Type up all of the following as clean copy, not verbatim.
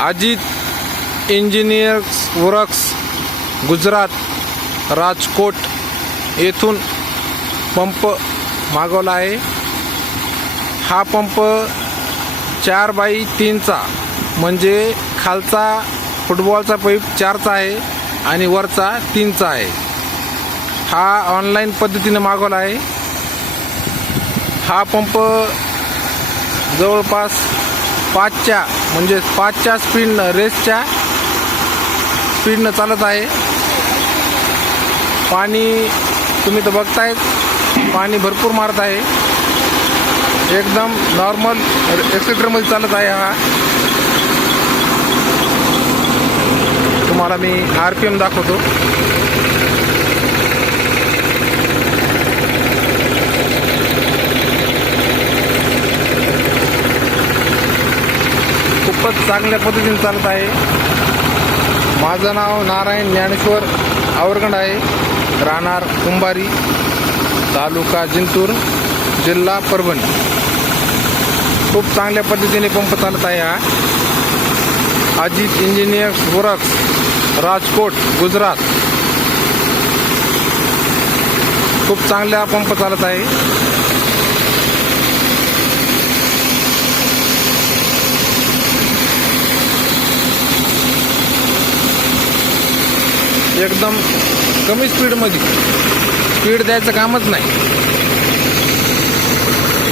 Ajit engineers works Gujarat Rajkot येथून pump मागवला आहे। हा पंप 4x3चा म्हणजे खालचा फुटबॉलचा पाईप 4चा आहे आणि वरचा 3चा आहे। हा ऑनलाईन पद्धतीने मागवला आहे। हा पंप जवळपास 5च्या रेसच्या स्पीडनं चालत आहे। पाणी तुम्ही तर बघतायत, पाणी भरपूर मारत आहे। एकदम नॉर्मल एक्सिलेटरमध्ये चालत आहे। हा तुम्हाला मी RPM दाखवतो। खूपच चांगल्या पद्धतीने चालत आहे। माझं नाव नारायण ज्ञानेश्वर आवरगंड आहे, राहणार कुंभारी, तालुका जिंतूर, जिल्हा परभणी। खूप चांगल्या पद्धतीने पंप चालत आहे। हा अजित इंजिनियर्स वर्क्स राजकोट गुजरात। खूप चांगला पंप चालत आहे। एकदम कमी स्पीडमध्ये, स्पीड द्यायचं कामच नाही।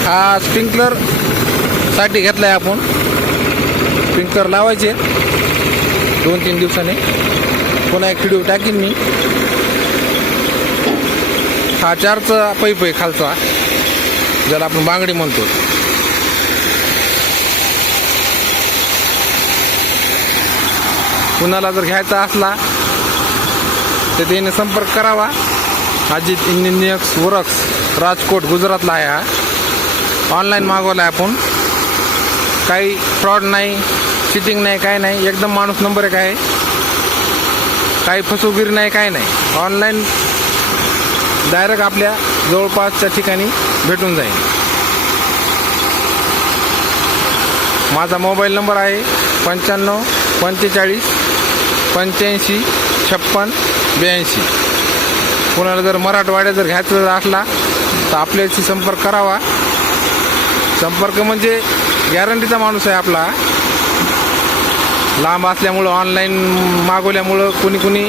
हा स्प्रिंकलर साठी घेतलाय आपण। स्प्रिंकलर लावायचे 2-3 दिवसाने, पुन्हा एक व्हिडिओ टाकीन मी। हा 4चा पाईप आहे खालचा, ज्याला आपण बांगडी म्हणतो। कुणाला जर घ्यायचा असला तर त्याने संपर्क करावा। अजित इंजिनियर्स वर्क्स राजकोट गुजरातला आहे। हा ऑनलाईन मागवला आहे आपण। काही फ्रॉड नाही, चिटिंग नाही, काय नाही। एकदम माणूस नंबर 1 आहे। काही फसवेगिरी नाही, काय नाही। ऑनलाईन डायरेक्ट आपल्या जवळपासच्या ठिकाणी भेटून जाईल। माझा मोबाईल नंबर आहे 95 45 85 56 82। कोणाला जर मराठवाड्यात जर घ्यायचं असला तर आपल्याशी संपर्क करावा। संपर्क म्हणजे गॅरंटीचा माणूस आहे आपला। लांब असल्यामुळं, ऑनलाईन मागवल्यामुळं कोणी